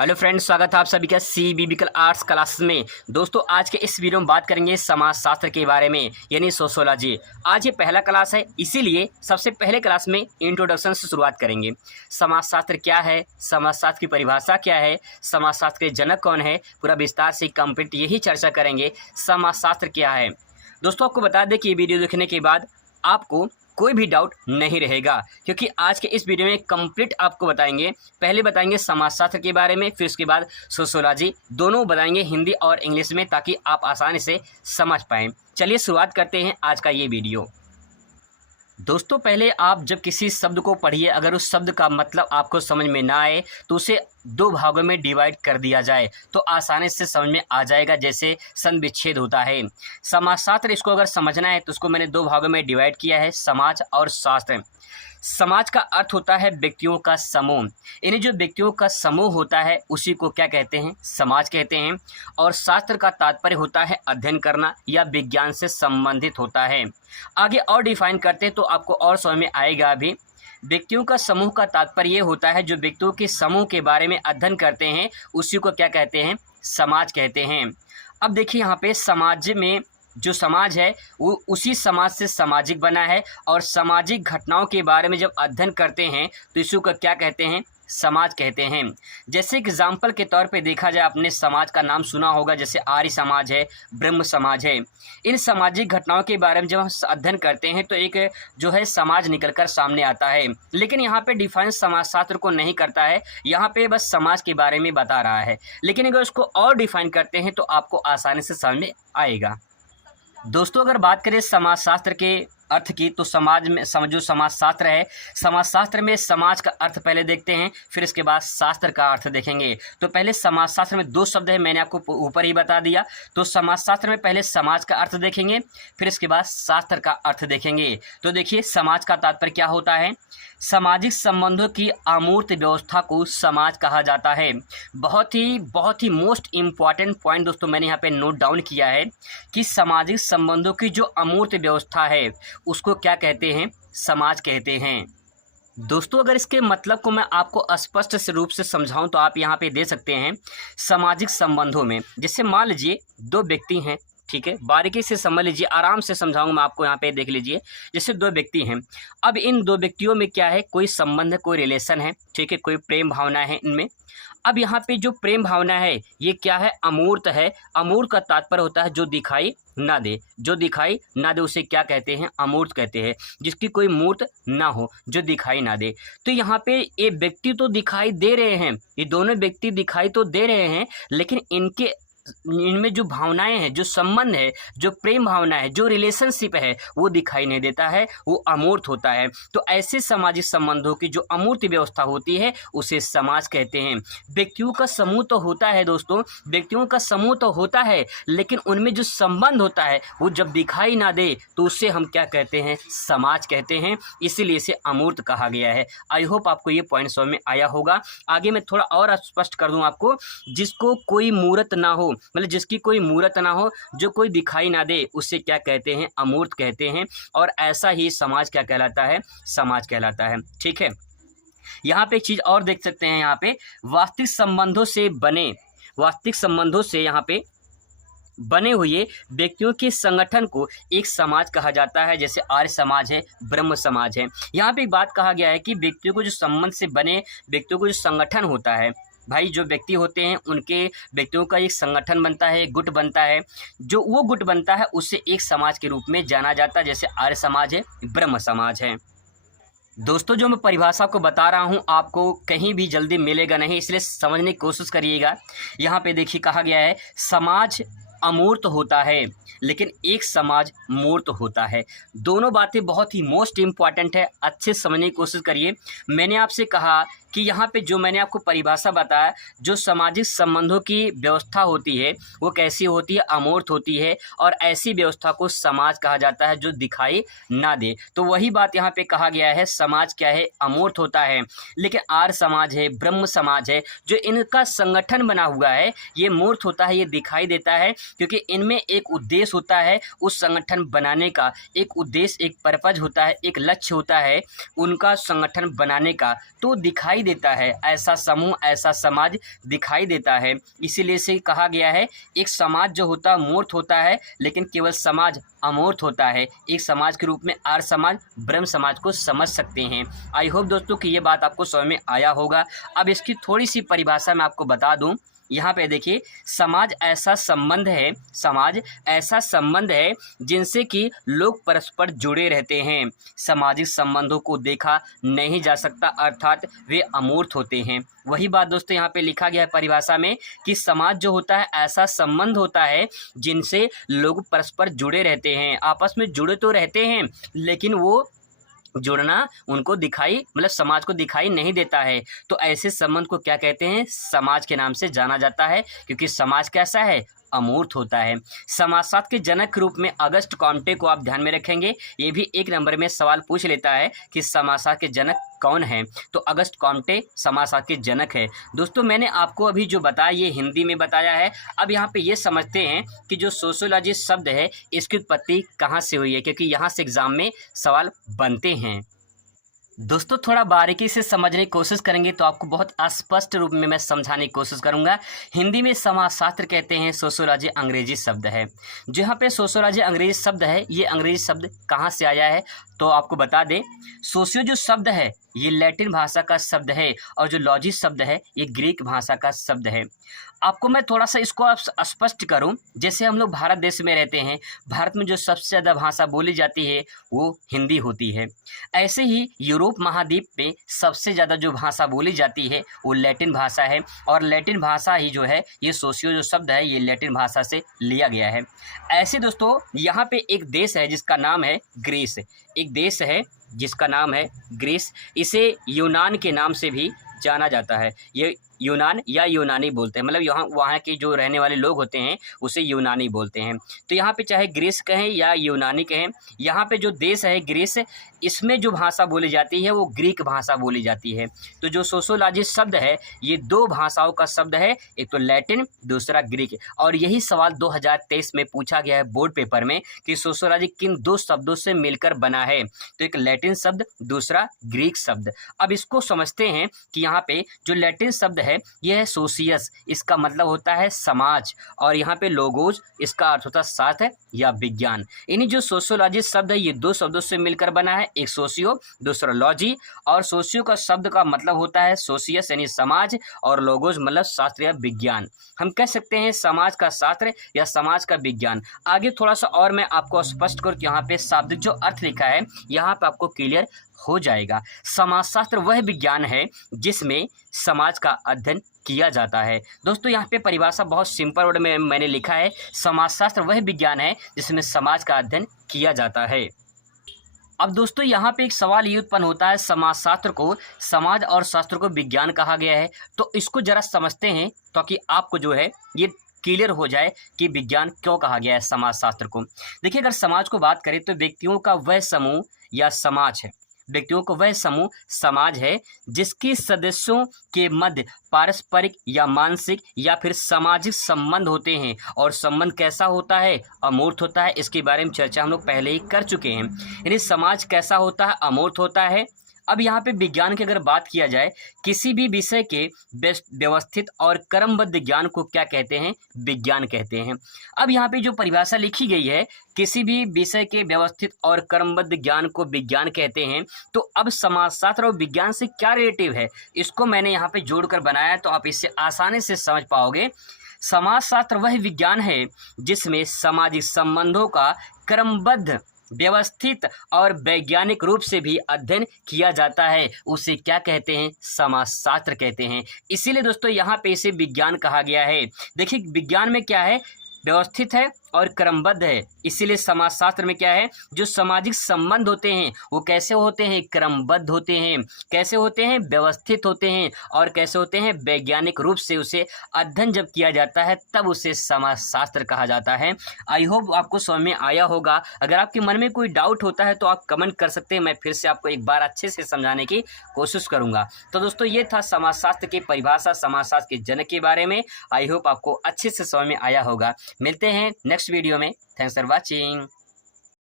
Hello friends, स्वागत है आप सभी का सी बिब्लिकल आर्ट्स क्लास में। दोस्तों, आज के इस वीडियो में बात करेंगे समाजशास्त्र के बारे में, यानी सोशियोलॉजी। आज ये पहला क्लास है, इसीलिए सबसे पहले क्लास में इंट्रोडक्शन से शुरुआत करेंगे। समाजशास्त्र क्या है, समाजशास्त्र की परिभाषा क्या है, समाजशास्त्र के जनक कौन है, पूरा विस्तार से कंप्लीट यही चर्चा करेंगे। समाजशास्त्र क्या है दोस्तों, आपको बता दें कि ये वीडियो देखने के बाद आपको कोई भी डाउट नहीं रहेगा, क्योंकि आज के इस वीडियो में कंप्लीट आपको बताएंगे। पहले बताएंगे समाजशास्त्र के बारे में, फिर उसके बाद सोशियोलॉजी, दोनों बताएंगे हिंदी और इंग्लिश में, ताकि आप आसानी से समझ पाएँ। चलिए शुरुआत करते हैं आज का ये वीडियो। दोस्तों, पहले आप जब किसी शब्द को पढ़िए, अगर उस शब्द का मतलब आपको समझ में ना आए तो उसे दो भागों में डिवाइड कर दिया जाए तो आसानी से समझ में आ जाएगा, जैसे संधि विच्छेद होता है। समाजशास्त्र, इसको अगर समझना है तो उसको मैंने दो भागों में डिवाइड किया है, समाज और शास्त्र। समाज का अर्थ होता है व्यक्तियों का समूह। इन्हें जो व्यक्तियों का समूह होता है उसी को क्या कहते हैं, समाज कहते हैं। और शास्त्र का तात्पर्य होता है अध्ययन करना या विज्ञान से संबंधित होता है। आगे और डिफाइन करते हैं तो आपको और समझ में आएगा। अभी व्यक्तियों का समूह का तात्पर्य ये होता है जो व्यक्तियों के समूह के बारे में अध्ययन करते हैं उसी को क्या कहते हैं, समाज कहते हैं। अब देखिए, यहाँ पे समाज में जो समाज है वो उसी समाज से सामाजिक बना है, और सामाजिक घटनाओं के बारे में जब अध्ययन करते हैं तो इसी को क्या कहते हैं, समाज कहते हैं। जैसे एग्जाम्पल के तौर पे देखा जाए, आपने समाज का नाम सुना होगा, जैसे आर्य समाज है, ब्रह्म समाज है। इन सामाजिक घटनाओं के बारे में जब हम अध्ययन करते हैं तो एक जो है समाज निकलकर सामने आता है। लेकिन यहाँ पे डिफाइन समाजशास्त्र को नहीं करता है, यहाँ पे बस समाज के बारे में बता रहा है। लेकिन अगर उसको और डिफाइन करते हैं तो आपको आसानी से समझ में आएगा। दोस्तों, अगर बात करें समाजशास्त्र के अर्थ की तो समाज में जो समाजशास्त्र है, समाजशास्त्र में समाज का अर्थ पहले देखते हैं, फिर इसके बाद शास्त्र का अर्थ देखेंगे। तो पहले समाजशास्त्र में दो शब्द है, मैंने आपको ऊपर ही बता दिया। तो समाजशास्त्र में पहले समाज का अर्थ देखेंगे, फिर इसके बाद शास्त्र का अर्थ देखेंगे। तो देखिए, समाज का तात्पर्य क्या होता है, सामाजिक संबंधों की अमूर्त व्यवस्था को समाज कहा जाता है। बहुत ही मोस्ट इम्पॉर्टेंट पॉइंट दोस्तों मैंने यहाँ पे नोट डाउन किया है कि सामाजिक संबंधों की जो अमूर्त व्यवस्था है उसको क्या कहते हैं, समाज कहते हैं। दोस्तों, अगर इसके मतलब को मैं आपको स्पष्ट से रूप से समझाऊं तो आप यहाँ पे दे सकते हैं, सामाजिक संबंधों में जैसे मान लीजिए दो व्यक्ति हैं, ठीक है, बारीकी से समझ लीजिए, आराम से समझाऊंगा मैं आपको। यहाँ पे देख लीजिए, जैसे दो व्यक्ति हैं। अब इन दो व्यक्तियों में क्या है, कोई संबंध, कोई रिलेशन है, ठीक है, कोई प्रेम भावना है इनमें। अब यहाँ पे जो प्रेम भावना है ये क्या है, अमूर्त है। अमूर्त का तात्पर्य होता है जो दिखाई ना दे, जो दिखाई ना दे उसे क्या कहते हैं, अमूर्त कहते हैं। जिसकी कोई मूर्त ना हो, जो दिखाई ना दे। तो यहाँ पे ये व्यक्ति तो दिखाई दे रहे हैं, ये दोनों व्यक्ति दिखाई तो दे रहे हैं, लेकिन इनमें जो भावनाएं हैं, जो संबंध है, जो प्रेम भावना है, जो रिलेशनशिप है वो दिखाई नहीं देता है, वो अमूर्त होता है। तो ऐसे सामाजिक संबंधों की जो अमूर्त व्यवस्था होती है उसे समाज कहते हैं। व्यक्तियों का समूह तो होता है दोस्तों, व्यक्तियों का समूह तो होता है, लेकिन उनमें जो संबंध होता है वो जब दिखाई ना दे तो उससे हम क्या कहते हैं, समाज कहते हैं। इसीलिए इसे अमूर्त कहा गया है। आई होप आपको ये पॉइंट समझ में आया होगा। आगे मैं थोड़ा और स्पष्ट कर दूं आपको, जिसको कोई मूर्त ना हो, मतलब जिसकी कोई मूर्त ना हो, जो कोई दिखाई ना दे, उससे क्या कहते हैं, अमूर्त कहते हैं। और ऐसा ही समाज क्या कहलाता है, समाज कहलाता है। ठीक है, यहाँ पे एक चीज और देख सकते हैं, यहाँ पे वास्तविक संबंधों से यहाँ पे बने हुए व्यक्तियों के संगठन को एक समाज कहा जाता है। जैसे आर्य समाज है, ब्रह्म समाज है। यहाँ पे एक बात कहा गया है कि व्यक्तियों को जो संबंध से बने व्यक्तियों को जो संगठन होता है, भाई जो व्यक्ति होते हैं उनके व्यक्तियों का एक संगठन बनता है, एक गुट बनता है। जो वो गुट बनता है उससे एक समाज के रूप में जाना जाता है, जैसे आर्य समाज है, ब्रह्म समाज है। दोस्तों, जो मैं परिभाषा को बता रहा हूँ आपको कहीं भी जल्दी मिलेगा नहीं, इसलिए समझने की कोशिश करिएगा। यहाँ पे देखिए कहा गया है, समाज अमूर्त होता है लेकिन एक समाज मूर्त होता है। दोनों बातें बहुत ही मोस्ट इम्पॉर्टेंट है, अच्छे समझने की कोशिश करिए। मैंने आपसे कहा कि यहाँ पे जो मैंने आपको परिभाषा बताया, जो सामाजिक संबंधों की व्यवस्था होती है वो कैसी होती है, अमूर्त होती है। और ऐसी व्यवस्था को समाज कहा जाता है जो दिखाई ना दे। तो वही बात यहाँ पे कहा गया है, समाज क्या है, अमूर्त होता है। लेकिन आर्य समाज है, ब्रह्म समाज है, जो इनका संगठन बना हुआ है ये मूर्त होता है, ये दिखाई देता है, क्योंकि इनमें एक उद्देश्य होता है उस संगठन बनाने का, एक उद्देश्य, एक पर्पज होता है, एक लक्ष्य होता है उनका संगठन बनाने का। तो दिखाई दिखाई देता है, ऐसा समूह, ऐसा समाज दिखाई देता है। इसीलिए से कहा गया है एक समाज जो होता है मूर्त होता है, लेकिन केवल समाज अमूर्त होता है। एक समाज के रूप में आर्य समाज, ब्रह्म समाज को समझ सकते हैं। आई होप दोस्तों कि ये बात आपको समझ में आया होगा। अब इसकी थोड़ी सी परिभाषा मैं आपको बता दूं। यहाँ पे देखिए, समाज ऐसा संबंध है, समाज ऐसा संबंध है जिनसे कि लोग परस्पर जुड़े रहते हैं। सामाजिक संबंधों को देखा नहीं जा सकता, अर्थात वे अमूर्त होते हैं। वही बात दोस्तों यहाँ पे लिखा गया है परिभाषा में कि समाज जो होता है ऐसा संबंध होता है जिनसे लोग परस्पर जुड़े रहते हैं। आपस में जुड़े तो रहते हैं, लेकिन वो जुड़ना उनको दिखाई, मतलब समाज को दिखाई नहीं देता है। तो ऐसे संबंध को क्या कहते हैं? समाज के नाम से जाना जाता है, क्योंकि समाज कैसा है? अमूर्त होता है। समाजशास्त्र के जनक के रूप में अगस्ट कॉम्टे को आप ध्यान में रखेंगे। ये भी एक नंबर में सवाल पूछ लेता है कि समाजशास्त्र के जनक कौन है, तो अगस्ट कॉम्टे समाजशास्त्र के जनक है। दोस्तों मैंने आपको अभी जो बताया ये हिंदी में बताया है। अब यहाँ पे ये समझते हैं कि जो सोशियोलॉजी शब्द है इसकी उत्पत्ति कहाँ से हुई है, क्योंकि यहाँ से एग्जाम में सवाल बनते हैं। दोस्तों थोड़ा बारीकी से समझने की कोशिश करेंगे तो आपको बहुत स्पष्ट रूप में मैं समझाने की कोशिश करूंगा। हिंदी में समाजशास्त्र कहते हैं, सोशियोलॉजी अंग्रेजी शब्द है। जो यहाँ पे सोशियोलॉजी अंग्रेजी शब्द है, ये अंग्रेजी शब्द कहाँ से आया है तो आपको बता दें। सोशियो जो शब्द है ये लैटिन भाषा का शब्द है, और जो लॉजी शब्द है ये ग्रीक भाषा का शब्द है। आपको मैं थोड़ा सा इसको स्पष्ट करूं। जैसे हम लोग भारत देश में रहते हैं, भारत में जो सबसे ज़्यादा भाषा बोली जाती है वो हिंदी होती है। ऐसे ही यूरोप महाद्वीप पे सबसे ज़्यादा जो भाषा बोली जाती है वो लैटिन भाषा है, और लैटिन भाषा ही जो है ये सोशियो जो शब्द है ये लैटिन भाषा से लिया गया है। ऐसे दोस्तों यहाँ पे एक देश है जिसका नाम है ग्रीस। एक देश है जिसका नाम है ग्रीस। इसे यूनान के नाम से भी जाना जाता है। ये यूनान या यूनानी बोलते हैं, मतलब यहाँ वहाँ के जो रहने वाले लोग होते हैं उसे यूनानी बोलते हैं। तो यहाँ पे चाहे ग्रीस कहें या यूनानी कहें, यहाँ पे जो देश है ग्रीस, इसमें जो भाषा बोली जाती है वो ग्रीक भाषा बोली जाती है। तो जो सोशियोलॉजी शब्द है ये दो भाषाओं का शब्द है, एक तो लैटिन, दूसरा ग्रीक। और यही सवाल 2023 में पूछा गया है बोर्ड पेपर में कि सोशियोलॉजी किन दो शब्दों से मिलकर बना है, तो एक लैटिन शब्द, दूसरा ग्रीक शब्द। अब इसको समझते हैं कि यहाँ पे जो लैटिन शब्द है यह है सोशियस, इसका मतलब होता है समाज, और यहाँ पे लोगोज इसका अर्थ होता है शास्त्र या विज्ञान। इन्हीं जो सोशियोलॉजी शब्द है ये दो शब्दों से मिलकर बना है, एक सोशियो, दूसरा लॉजी। और सोशियो का शब्द का मतलब होता है सोशियस यानी समाज, और लोगोज मतलब शास्त्र या विज्ञान। हम कह सकते हैं समाज का शास्त्र या समाज का विज्ञान। आगे थोड़ा सा और मैं आपको स्पष्ट करूँ, यहाँ पे शाब्दिक जो अर्थ लिखा है यहाँ पे आपको क्लियर हो जाएगा। समाजशास्त्र वह विज्ञान है जिसमें समाज का अध्ययन किया जाता है। दोस्तों यहाँ पे परिभाषा बहुत सिंपल वर्ड में मैंने लिखा है, समाजशास्त्र वह विज्ञान है जिसमें समाज का अध्ययन किया जाता है। अब दोस्तों यहाँ पे एक सवाल ये उत्पन्न होता है, समाजशास्त्र को समाज और शास्त्र को विज्ञान कहा गया है, तो इसको जरा समझते हैं ताकि आपको जो है ये क्लियर हो जाए कि विज्ञान क्यों कहा गया है समाजशास्त्र को। देखिए अगर समाज को बात करें तो व्यक्तियों का वह समूह या समाज है, व्यक्तियों को वह समूह समाज है जिसके सदस्यों के मध्य पारस्परिक या मानसिक या फिर सामाजिक संबंध होते हैं। और संबंध कैसा होता है? अमूर्त होता है। इसके बारे में चर्चा हम लोग पहले ही कर चुके हैं। यानी समाज कैसा होता है? अमूर्त होता है। अब यहाँ पे विज्ञान की अगर बात किया जाए, किसी भी विषय के व्यवस्थित और क्रमबद्ध ज्ञान को क्या कहते हैं? विज्ञान कहते हैं। अब यहाँ पे जो परिभाषा लिखी गई है, किसी भी विषय के व्यवस्थित और क्रमबद्ध ज्ञान को विज्ञान कहते हैं, तो अब समाजशास्त्र और विज्ञान से क्या रिलेटिव है इसको मैंने यहाँ पे जोड़कर बनाया, तो आप इससे आसानी से समझ पाओगे। समाजशास्त्र वह विज्ञान है जिसमें सामाजिक संबंधों का क्रमबद्ध, व्यवस्थित और वैज्ञानिक रूप से भी अध्ययन किया जाता है, उसे क्या कहते हैं? समाजशास्त्र कहते हैं। इसीलिए दोस्तों यहाँ पे इसे विज्ञान कहा गया है। देखिए विज्ञान में क्या है? व्यवस्थित है और क्रमबद्ध है। इसीलिए समाजशास्त्र में क्या है? जो सामाजिक संबंध होते हैं वो कैसे होते हैं? क्रमबद्ध होते हैं। कैसे होते हैं? व्यवस्थित होते हैं। और कैसे होते हैं? वैज्ञानिक रूप से उसे अध्ययन जब किया जाता है तब उसे समाजशास्त्र कहा जाता है। आई होप आपको समझ में आया होगा। अगर आपके मन में कोई डाउट होता है तो आप कमेंट कर सकते हैं, मैं फिर से आपको एक बार अच्छे से समझाने की कोशिश करूंगा। तो दोस्तों ये था समाजशास्त्र की परिभाषा, समाजशास्त्र के जनक के बारे में। आई होप आपको अच्छे से समझ में आया होगा। मिलते हैं नेक्स्ट वीडियो में। Thanks for watching.